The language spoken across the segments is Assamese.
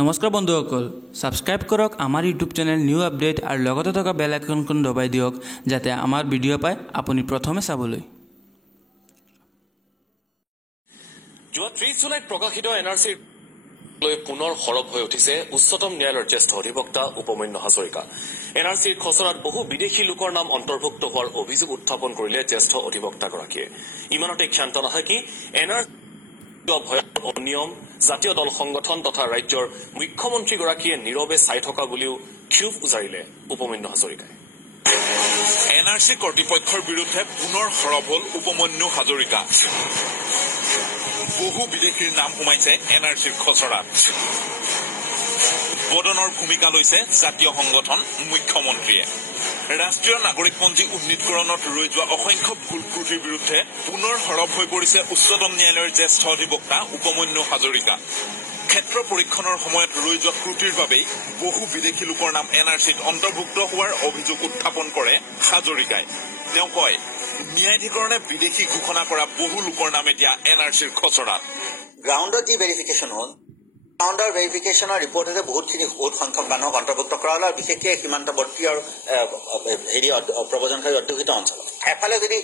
নমস্কাৰ বন্ধুসকল, সাবস্ক্ৰাইব কৰক আমাৰ ইউটিউব চেনেল নিউ আপডেট আৰু লগতে থকা বেল আইকনখন দবাই দিয়ক যাতে আমাৰ ভিডিঅ' পায় আপুনি প্ৰথমে চাবলৈ। যোৱা 30 জুলাইত প্ৰকাশিত এনআৰচিৰ লৈ পুনৰ সৰব হৈ উঠিছে উচ্চতম ন্যায়ালয়ৰ জ্যেষ্ঠ অধিবক্তা উপমন্যু হাজৰিকা। এনআৰচিৰ খচৰাত বহু বিদেশী লোকৰ নাম অন্তৰ্ভুক্ত হোৱাৰ অভিযোগ উত্থাপন কৰিলে জ্যেষ্ঠ অধিবক্তাগৰাকীয়ে। ইমানতে ক্ষান্ত নাথাকি এনআৰচি অনিয়ম জাতীয় দল সংগঠন তথা ৰাজ্যৰ মুখ্যমন্ত্ৰীগৰাকীয়ে নীৰৱে চাই থকা বুলিও ক্ষোভ উজাৰিলে উপমন্যু হাজৰিকাই। এনআৰচি কৰ্তৃপক্ষৰ বিৰুদ্ধে পুনৰ সৰব হল উপমন্যু হাজৰিকা। বহু বিদেশীৰ নাম সোমাইছে এনআৰচিৰ খচৰাত। বদনৰ ভূমিকা লৈছে জাতীয় সংগঠন মুখ্যমন্ত্ৰীয়ে। ৰাষ্ট্ৰীয় নাগৰিকপঞ্জী উন্নীতকৰণত ৰৈ যোৱা অসংখ্য ভুল ত্ৰুটিৰ বিৰুদ্ধে পুনৰ সৰব হৈ পৰিছে উচ্চতম ন্যায়ালয়ৰ জ্যেষ্ঠ অধিবক্তা উপমন্যু হাজৰিকা। ক্ষেত্ৰ পৰীক্ষণৰ সময়ত ৰৈ যোৱা ত্ৰুটিৰ বাবেই বহু বিদেশী লোকৰ নাম এনআৰচিত অন্তৰ্ভুক্ত হোৱাৰ অভিযোগ উত্থাপন কৰে হাজৰিকাই। তেওঁ কয়, ন্যায়াধিকৰণে বিদেশী ঘোষণা কৰা বহু লোকৰ নাম এতিয়া এনআৰচিৰ খচৰাত। গ্ৰাউণ্ডত যি ভেৰিফিকেশ্যন হ'ল, গ্ৰাউণ্ডৰ ভেৰিফিকেশ্যনৰ ৰিপৰ্টতে বহুত সংখ্যক মানুহক অন্তৰ্ভুক্ত কৰা হ'ল, আৰু বিশেষকৈ সীমান্তৱৰ্তী আৰু প্ৰব্ৰজনকাৰী অধ্যুষিত অঞ্চলত। এফালে যদি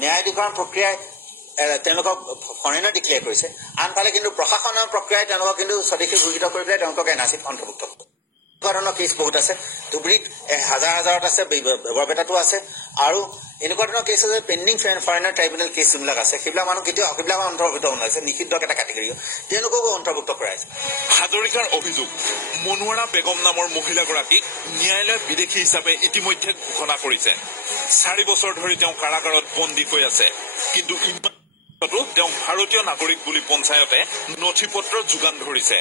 ন্যায়াধিকৰণ প্ৰক্ৰিয়াই তেওঁলোকক ফৰেইনাৰ ডিক্লেয়াৰ কৰিছে, আনফালে কিন্তু প্ৰশাসনৰ প্ৰক্ৰিয়াই তেওঁলোকক কিন্তু স্বদেশী ঘোষিত কৰি পেলাই তেওঁলোকক এনআৰচিত অন্তৰ্ভুক্ত কৰে। এনেকুৱা ধৰণৰ কেছ বহুত আছে, ধুবুৰীত হাজাৰত আছে, বৰপেটাতো আছে, আৰু এনেকুৱা ধৰণৰ কেছ আছে পেণ্ডিং ফৰেইনাৰ ট্ৰাইব্যুনেল কেছ যোনবিলাক আছে সেইবিলাক মানুহ কেতিয়াও সেইবিলাক অন্তৰ্ভুক্ত হৈছে, নিষিদ্ধ এটা কেটেগৰী, তেওঁলোককো অন্তৰ্ভুক্ত কৰাইছে। হাজৰিকাৰ অভিযোগ, মনোৱাৰা বেগম নামৰ মহিলাগৰাকীক ন্যায়ালয়ে বিদেশী হিচাপে ইতিমধ্যে ঘোষণা কৰিছে। 4 বছৰ ধৰি তেওঁ কাৰাগাৰত বন্দী হৈ আছে, কিন্তু তেওঁ ভাৰতীয় নাগৰিক বুলি পঞ্চায়তে নথি পত্ৰ যোগান ধৰিছে।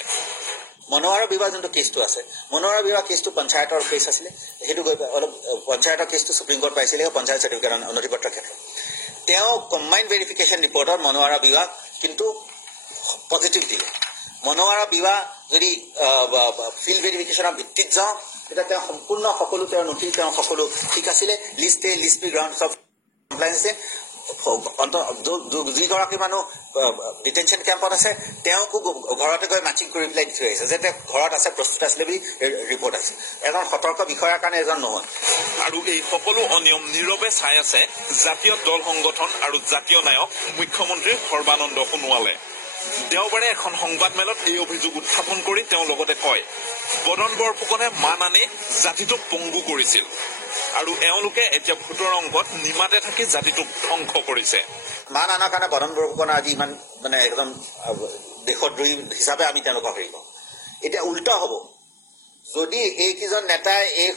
মনোৱাৰা বিবাহ যোনটো কেছটো আছে, মনোৱাৰা বিবাহ কেছটো পঞ্চায়তৰ কেছ আছিলে, সেইটো গৈ অলপ পঞ্চায়তৰ কেছটো সুপ্ৰিম কোৰ্ট পাইছিলে পঞ্চায়ত চাৰ্টিফিকেট নথি পত্ৰৰ ক্ষেত্ৰত। তেওঁ কম্বাইণ্ড ভেৰিফিকেশ্যন ৰিপৰ্টত মনোৱাৰা বিবাহ কিন্তু পজিটিভ দিলে। মনোৱাৰা বিবাহ যদি ফিল্ড ভেৰিফিকেশ্যনৰ ভিত্তিত যাওঁ, তেতিয়া তেওঁ সম্পূৰ্ণ সকলো তেওঁৰ নথি তেওঁ সকলো ঠিক আছিলে, লিষ্ট বি গ্ৰাউণ্ড চব কমপ্লাইন্স আছে। যিগৰাকী মানুহ ডিটেনশ্যন কেম্পত আছে তেওঁকো ঘৰতে গৈ মাচিং কৰি পেলাই দি থৈ আহিছে যে তেওঁ ঘৰত আছে, প্ৰস্তুত আছিলে বুলি ৰিপৰ্ট আছে। এজন সতৰ্ক বিষয়াৰ কাৰণে এজন নহয়। আৰু এই সকলো অনিয়ম নীৰৱে চাই আছে জাতীয় দল সংগঠন আৰু জাতীয় নায়ক মুখ্যমন্ত্ৰী সৰ্বানন্দ সোণোৱালে। দেওবাৰে এখন সংবাদমেলত এই অভিযোগ উত্থাপন কৰি তেওঁ লগতে কয়, বদন বৰফুকনে মান আনি জাতিটোক পংগু কৰিছিল, আৰু এওঁলোকে এতিয়া ভোটৰ অংকত নিমাতে থাকি জাতিটোক ধ্বংস কৰিছে। মান আনাৰ কাৰণে বদন বৰফুকন আজি ইমান একদম দেশদ্ৰোহী হিচাপে আমি তেওঁলোকক হেৰি কৰোঁ। এতিয়া উল্টা হ'ব, যদি এইকেইজন নেতাই এই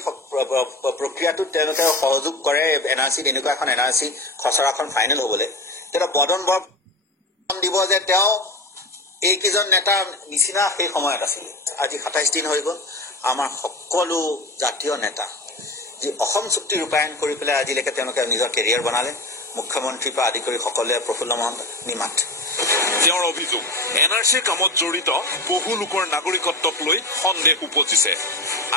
প্ৰক্ৰিয়াটোত তেওঁলোকে সহযোগ কৰে, এনআৰচিত এনেকুৱা এখন এনআৰচি খচৰাখন ফাইনেল হ'বলৈ, তেতিয়া বদন বৰফুকন দিব যে তেওঁ এইকেইজন নেতাৰ নিচিনা সেই সময়ত আছিলে। আজি 27 দিন হৈ গ'ল, আমাৰ সকলো জাতীয় নেতা যি অসম চুক্তি ৰূপায়ণ কৰি পেলাই আজিলৈকে তেওঁলোকে নিজৰ কেৰিয়াৰ বনালে, মুখ্যমন্ত্ৰীৰ পৰা আদি কৰি সকলোৱে প্ৰফুল্ল মহন্ত নিমাত। তেওঁৰ অভিযোগ, এনআৰচিৰ কামত জড়িত বহু লোকৰ নাগৰিকত্বক লৈ সন্দেহ উপজিছে।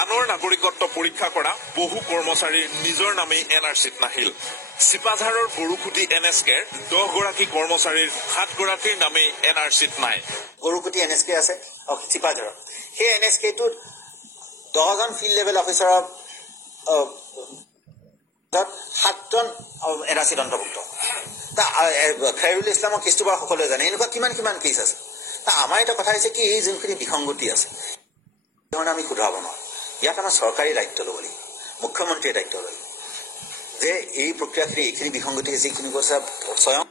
আনৰ নাগৰিকত্ব পৰীক্ষা কৰা বহু কৰ্মচাৰীৰ নিজৰ নামেই এনআৰচিত নাহিল। চিপাঝাৰৰ গৰুখুটি NSKৰ 10 গৰাকী কৰ্মচাৰীৰ 7 গৰাকীৰ নামেই এনআৰচিত নাই। গৰুখুটি NSK আছে চিপাঝাৰত, সেই NSKটোত 10জন ফিল্ড লেভেল অফিচাৰৰ 7জন এনআৰচিত অন্তৰ্ভুক্ত। খাইৰুল ইছলামৰ কেছটো বাৰু সকলোৱে জানে, এনেকুৱা কিমান কেছ আছে। আমাৰ এটা কথা হৈছে কি, এই যোনখিনি বিসংগতি আছে আমি শুধৰাব নোৱাৰোঁ। ইয়াত আমাৰ চৰকাৰী দায়িত্ব ল'ব লাগিব, মুখ্যমন্ত্ৰীয়ে দায়িত্ব ল'ব লাগিব যে এই প্ৰক্ৰিয়াখিনি এইখিনি বিসংগতি আছে, এইখিনি কথা স্বয়ং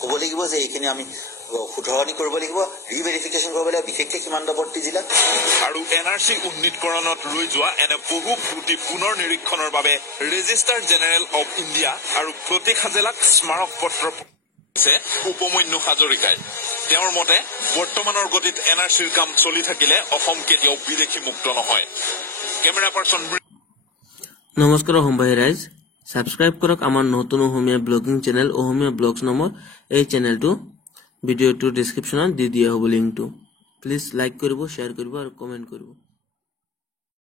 ক'ব লাগিব যে এইখিনি আমি শুধৰণি কৰিব লাগিব, ৰিভেৰিফিকেশ্যন কৰিব লাগিব, বিশেষকৈ সীমান্তৱৰ্তী জিলাত। আৰু এনআৰচি উন্নীতকৰণত ৰৈ যোৱা এনে বহু ত্ৰুটি পুনৰ নিৰীক্ষণৰ বাবে ৰেজিষ্ট্ৰাৰ জেনেৰেল অৱ ইণ্ডিয়া আৰু প্ৰতীক হাজেলাক স্মাৰক পত্ৰ দিছে উপমন্যু হাজৰিকাই। তেওঁৰ মতে, বৰ্তমানৰ গতিত এনআৰচিৰ কাম চলি থাকিলে অসম কেতিয়াও বিদেশী মুক্ত নহয়। কেমেৰা পাৰ্চন নমস্কাৰ অসমবাহী ৰাইজ, সাবস্ক্ৰাইব কৰক আমাৰ নতুন অসমীয়া ব্লগিং চেনেল অসমীয়া ব্লগছ নামৰ এই চেনেলটো। ভিডিঅ'টোৰ ডেছক্ৰিপশ্যনত দি দিয়া হ'ব লিংকটো। প্লিজ লাইক কৰিব, শ্বেয়াৰ কৰিব আৰু কমেণ্ট কৰিব।